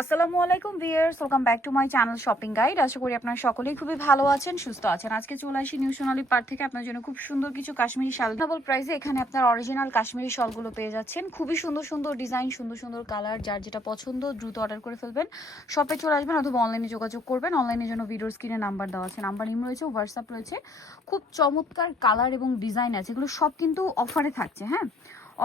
আসসালামু আলাইকুম viewers, welcome back to my channel shopping guide. আশা করি আপনারা সকলেই খুবই ভালো আছেন, সুস্থ আছেন। আজকে চলে আসি নিউ সোনালী পার্ক থেকে আপনার জন্য খুব সুন্দর কিছু কাশ্মীরি শাল ডাবল প্রাইসে। এখানে আপনার অরিজিনাল কাশ্মীরি শালগুলো পেয়ে যাচ্ছেন, খুবই সুন্দর সুন্দর ডিজাইন, সুন্দর সুন্দর কালার। যার যেটা পছন্দ দ্রুত অর্ডার করে ফেলবেন, শপে চলে আসবেন অথবা অনলাইনে যোগাযোগ করবেন। অনলাইনের জন্য ভিডিওর স্ক্রিনে নাম্বার দেওয়া আছে, নাম্বার ইম রয়েছে, হোয়াটসঅ্যাপ রয়েছে। খুব চমৎকার কালার এবং ডিজাইন আছে, এগুলো সব কিন্তু অফারে থাকছে। হ্যাঁ,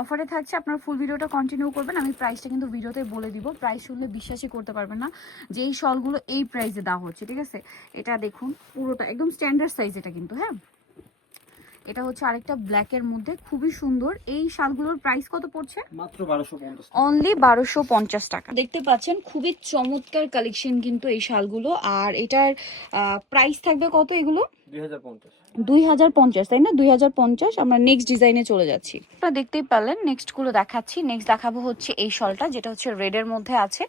অফারে থাকছে, আপনার ফুল ভিডিওটা কন্টিনিউ করবেন। আমি প্রাইসটা কিন্তু ভিডিওতে বলে দিব, প্রাইস শুনলে বিশ্বাসই করতে পারবেন না যে এই শলগুলো এই প্রাইসে দেওয়া হচ্ছে। ঠিক আছে, এটা দেখুন পুরোটা একদম স্ট্যান্ডার্ড সাইজ এটা কিন্তু। হ্যাঁ, এটা হচ্ছে আরেকটা ব্ল্যাকের মধ্যে, খুবই সুন্দর। এই শালগুলোর প্রাইস কত পড়ছে? মাত্র 1250 অনলি 1250 টাকা। দেখতে পাচ্ছেন খুবই চমৎকার কালেকশন কিন্তু এই শালগুলো। আর এটার প্রাইস থাকবে কত এগুলো? 2050। 2050, তাই না? 2050। আমরা নেক্সট ডিজাইনে চলে যাচ্ছি। আপনারা দেখতেই পেলেন, নেক্সট গুলো দেখাচ্ছি। নেক্সট দেখাবো হচ্ছে এই শালটা, যেটা হচ্ছে রেডের মধ্যে আছে।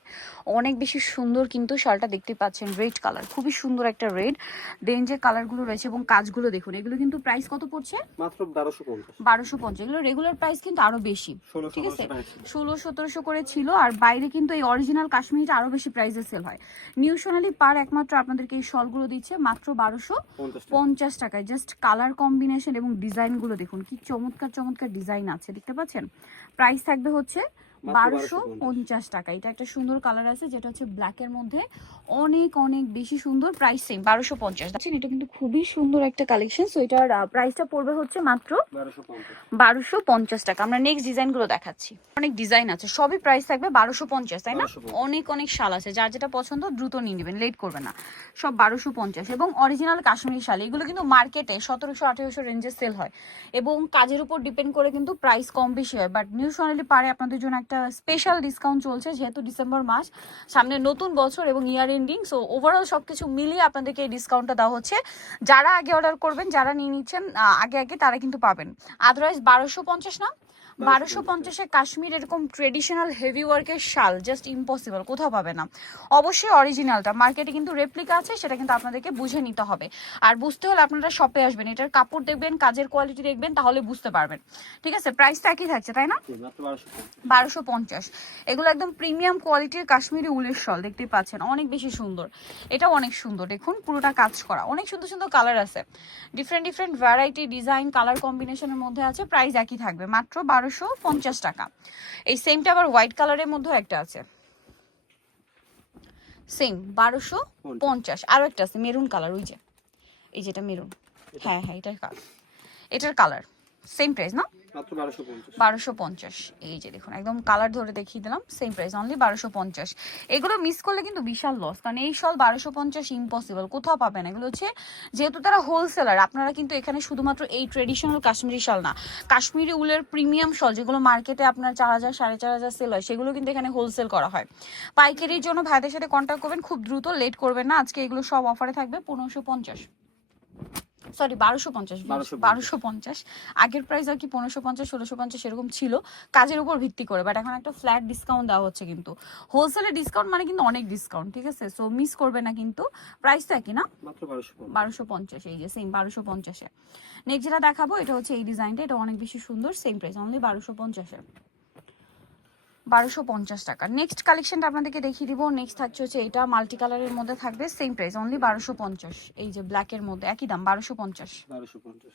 অনেক বেশি সুন্দর কিন্তু শালটা, দেখতে পাচ্ছেন রেড কালার, খুবই সুন্দর একটা রেড। দেন যে কালারগুলো রয়েছে এবং কাজগুলো দেখুন, এগুলো কিন্তু প্রাইস কত পড়ছে? মাত্র 1250। 1250। এগুলো রেগুলার প্রাইস কিন্তু আরো বেশি। 1600 ঠিক আছে, টাকা ছিল। 1600-1700 করে ছিল। আর বাইরে কিন্তু এই অরিজিনাল কাশ্মীরিটা আরো বেশি প্রাইসে সেল হয়। নিউ সোনালী পার একমাত্র আপনাদেরকে এই শলগুলো দিচ্ছে মাত্র 1250 টাকায়। জাস্ট কালার কম্বিনেশন এবং ডিজাইনগুলো দেখুন, কি চমৎকার চমৎকার ডিজাইন আছে, দেখতে পাচ্ছেন। প্রাইস থাকবে হচ্ছে 1250 টাকা। এটা একটা সুন্দর কালার আছে, যেটা হচ্ছে ব্ল্যাকের মধ্যে, অনেক অনেক বেশি সুন্দর। Price same 1250। দেখছেন, এটা কিন্তু খুবই সুন্দর একটা কালেকশন। সো এটার প্রাইসটা পড়বে হচ্ছে মাত্র 1250 টাকা। আমরা নেক্সট ডিজাইন গুলো দেখাচ্ছি। অনেক ডিজাইন আছে, সবই প্রাইস থাকবে 1250, তাই না? অনেক অনেক শাল আছে, যার যেটা পছন্দ দ্রুত নিয়ে নেবেন, লেট করবে না। সব 1250 এবং অরিজিনাল কাশ্মীরি শাল। এগুলো কিন্তু মার্কেটে 1700-1800 রেঞ্জে সেল হয় এবং কাজের উপর ডিপেন্ড করে কিন্তু প্রাইস কম বেশি হয়। বাট নিউ সোনালী পারে আপনাদের জন্য একটা স্পেশাল ডিসকাউন্ট চলছে, যেহেতু ডিসেম্বর মাস, সামনে নতুন বছর এবং ইয়ার এন্ডিং। সো ওভারঅল সবকিছু মিলিয়ে আপনাদেরকে এই ডিসকাউন্টটা দেওয়া হচ্ছে। যারা আগে অর্ডার করবেন, যারা নিয়ে নিচ্ছেন আগে আগে, তারা কিন্তু পাবেন। আদারওয়াইজ 1250 না, 1250-এ কাশ্মীর এরকম ট্রেডিশনাল হেভি ওয়ার্কের শাল জাস্ট ইম্পসিবল, কোথাও পাবে না। অবশ্যই অরিজিনালটা, মার্কেটে কিন্তু রেপ্লিকা আছে, সেটা কিন্তু আপনাদেরকে বুঝে নিতে হবে। আর বুঝতে হলে আপনারা শপে আসবেন, এটার কাপড় দেখবেন, কাজের কোয়ালিটি দেখবেন, তাহলে বুঝতে পারবেন। ঠিক আছে, প্রাইসটা একই থাকছে, তাই না? 1250। এগুলো একদম প্রিমিয়াম কোয়ালিটির কাশ্মীরি উলের শল, দেখতে পাচ্ছেন, অনেক বেশি সুন্দর। এটাও অনেক সুন্দর, দেখুন পুরোটা কাজ করা, অনেক সুন্দর সুন্দর কালার আছে, different different variety design colour কম্বিনেশনের মধ্যে আছে। প্রাইস একই থাকবে, মাত্র 1250 টাকা। এই সেমটা আবার হোয়াইট কালারের মধ্যেও একটা আছে, সেম 1250। আরো একটা আছে মেরুন কালার, ওই যে এই যেটা মেরুন। হ্যাঁ হ্যাঁ, এটার কালার সেম প্রাইস না? মাত্র 1250। 1250। এই যে দেখুন, একদম কালার ধরে দেখিয়ে দিলাম, সেম প্রাইস অনলি 1250। এগুলো মিস করলে কিন্তু বিশাল লস, কারণ এই শল 1250 ইম্পসিবল, কোথাও পাবেন। এগুলো হচ্ছে, যেহেতু তারা হোলসেলার, আপনারা কিন্তু এখানে শুধুমাত্র এই ট্রেডিশনাল কাশ্মীরি শাল না, কাশ্মীরি উলের প্রিমিয়াম শল যেগুলো মার্কেটে আপনার 4000 4500 সেল হয়, সেগুলো কিন্তু এখানে হোলসেল করা হয়। পাইকারির জন্য ভাইদের সাথে কন্ট্যাক্ট করবেন, খুব দ্রুত, লেট করবেন না। আজকে এগুলো সব অফারে থাকবে 1550, সরি 1250। আগের প্রাইস আর কি 1550 1650 এরকম ছিল, কাজের উপর ভিত্তি করে। বাট এখন একটা ফ্ল্যাট ডিসকাউন্ট দেওয়া হচ্ছে, কিন্তু হোলসেলের ডিসকাউন্ট মানে কিন্তু অনেক ডিসকাউন্ট। ঠিক আছে, সো মিস করবে না কিন্তু। প্রাইস তো একই না, মাত্র 1250। 1250। এই যে সেম 1250-এ। নেক্সট যেটা দেখাবো, এটা হচ্ছে এই ডিজাইনটা, এটা অনেক বেশি সুন্দর, সেম প্রাইস অনলি 1250-এ, 1250 টাকা। নেক্সট কালেকশনটা আপনাদেরকে দেখিয়ে দিব। নেক্সট থাকছে হচ্ছে এটা, মাল্টি কালারের মধ্যে থাকবে, সেম প্রাইস অনলি 1250। এই যে ব্ল্যাকের মধ্যে একই দাম 1250। 1250।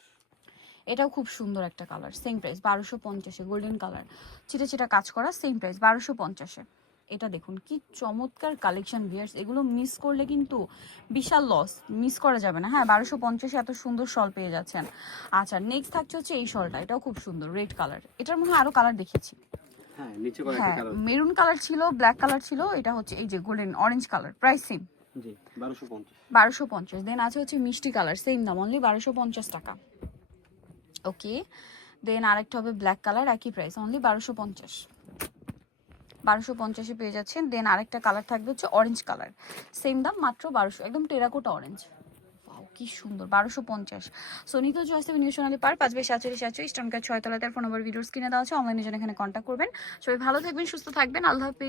এটাও খুব সুন্দর একটা কালার, সেম প্রাইস 1250-এ, গোল্ডেন কালার, চিটা চিটা কাজ করা, সেম প্রাইস 1250-এ। এটা দেখুন কি চমৎকার কালেকশন ভিউয়ার্স, এগুলো মিস করলে কিন্তু বিশাল লস, মিস করা যাবে না। হ্যাঁ, 1250-এ এত সুন্দর শল পেয়ে যাচ্ছেন। আচ্ছা, নেক্সট থাকছে হচ্ছে এই শলটা, এটাও খুব সুন্দর, রেড কালার। এটার মধ্যে আরো কালার দেখেছি। হ্যাঁ, নিচে করা একটা হ্যাঁ, কালার। মেরুন কালার ছিল, ব্ল্যাক কালার ছিল, এটা হচ্ছে এই যে golden orange colour. Price same, জি 1250। 1250। দেন আছে হচ্ছে মিষ্টি কালার, সেম দাম অনলি 1250 টাকা। ওকে, দেন আরেকটা হবে ব্ল্যাক কালার, একই প্রাইস অনলি 1250। 1250-এ পেয়ে যাচ্ছেন। দেন আরেকটা কালার থাকবে হচ্ছে অরেঞ্জ কালার, সেম দাম মাত্র 1200, একদম টেরাকোটা অরেঞ্জ, কি সুন্দর, 1250। সোনিকা চয়েস নিউ সোনালী পার্ক 5/47 স্টানকার 6 তলায়। তার ফোন নাম্বার ভিডিওস কিনে দেওয়া আছে, অনলাইনে জন্য এখানে কন্ট্যাক্ট করবেন। সবাই ভালো থাকবেন, সুস্থ থাকবেন, আল্লাহ হাফেজ।